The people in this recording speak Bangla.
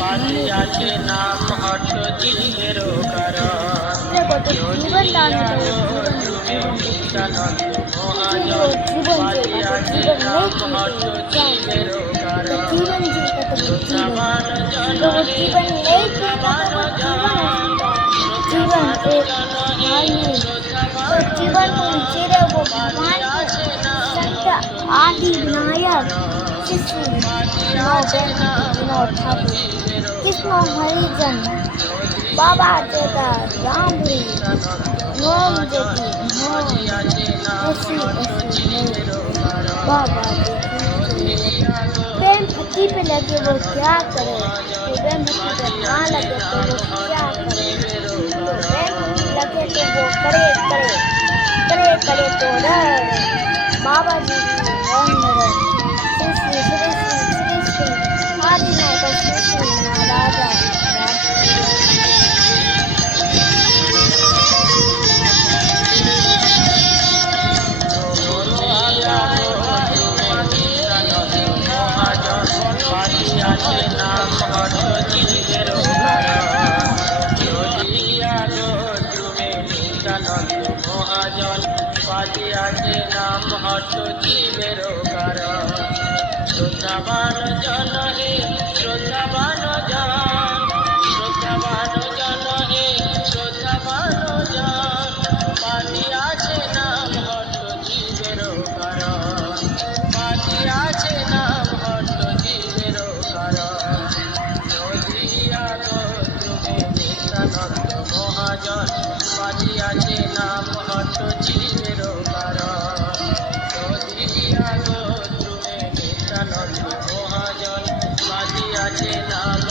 বাজিয়াছে নাম হর্ষ জীবের কারণ নিত্যানন্দ মহাজন বাজিয়াছে নাম হর্ষ জীবের কারণ শ্রদ্ধাবান জন হে শ্রদ্ধাবান জন শ্রদ্ধাবান জন হে শ্রদ্ধাবান जीवन चिरे वो भगवान के संत आदि विनायक शिष्य विनोद ठाकुर कृष्ण हरिजन बाबा चेता रामपुरी नोम जेती ऐसी बाबा प्रेम भक्ति पे लगे वो क्या करे, तो प्रेम भक्ति पे ना लगे तो वो क्या करे, तो प्रेम भक्ति लगे तो वो करे तो डर। बाबा जी की ओम नमः श्री श्री श्री श्री श्री श्री आदिनाथ श्री श्री महाराजा মহাজন বাজিয়াছে নাম হর্ষ জীবের কারণ শ্রদ্ধাবান জন হে শ্রদ্ধাবান জন শ্রদ্ধাবান জন হে শ্রদ্ধাবান জন বাজিয়াছে নাম হর্ষ জীবের কারণ বাজিয়াছে নাম হর্ষ জীবের কারণ নদিয়া গোত্রে নিত্যানন্দ মহাজন বাজিয়াছে নাম হর্ষ জীবের কারণ নদিয়া গোত্রে নিত্যানন্দ মহাজন বাজিয়াছে নাম